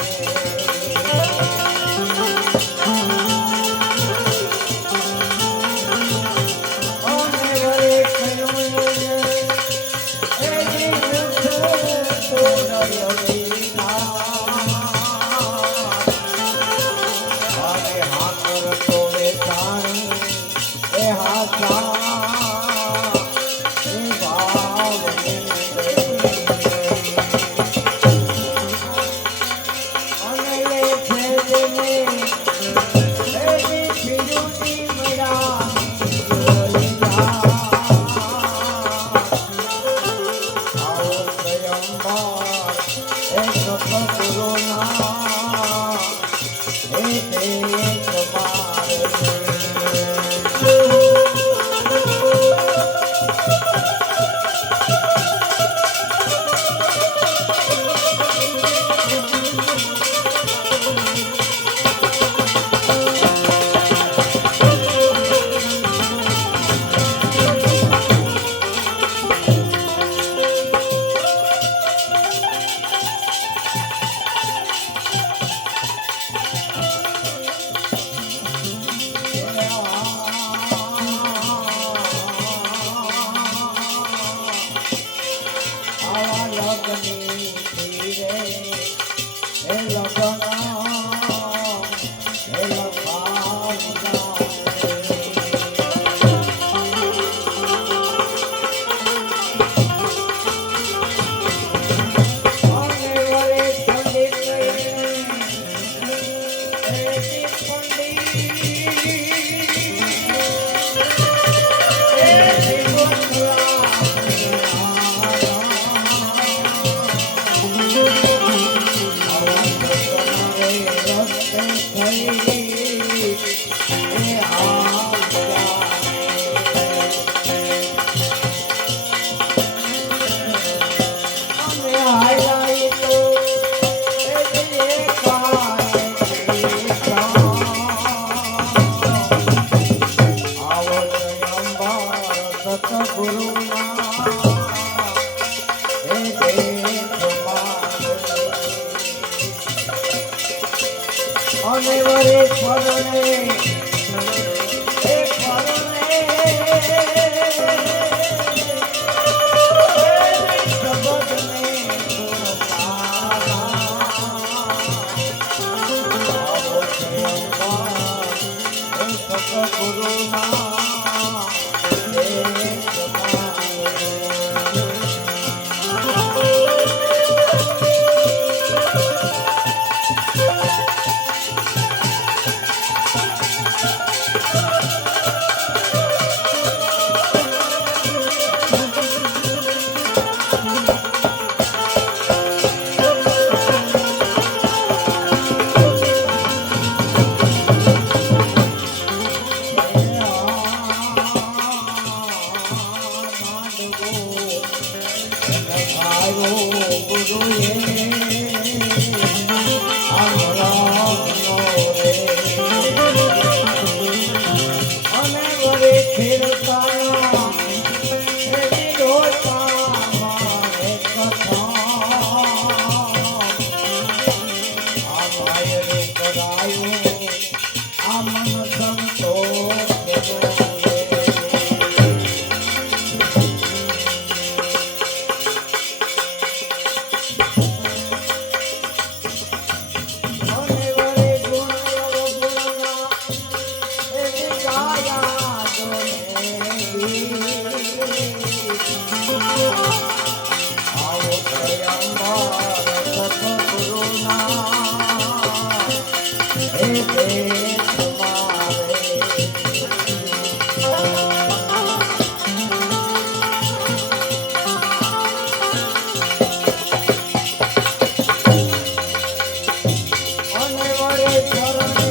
है 哎呦。Bora,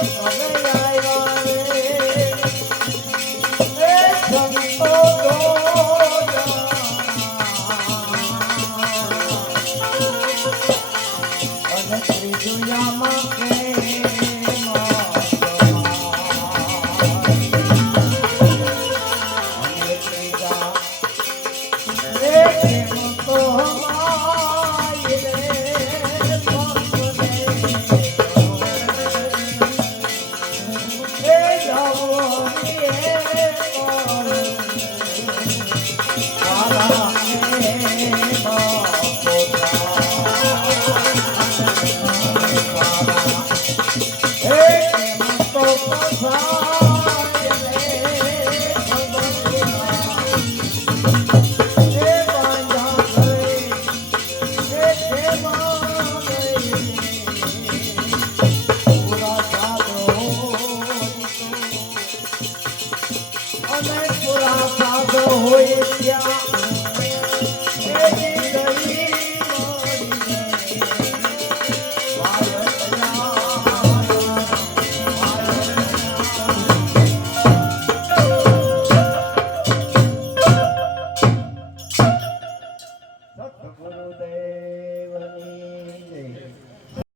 Bye.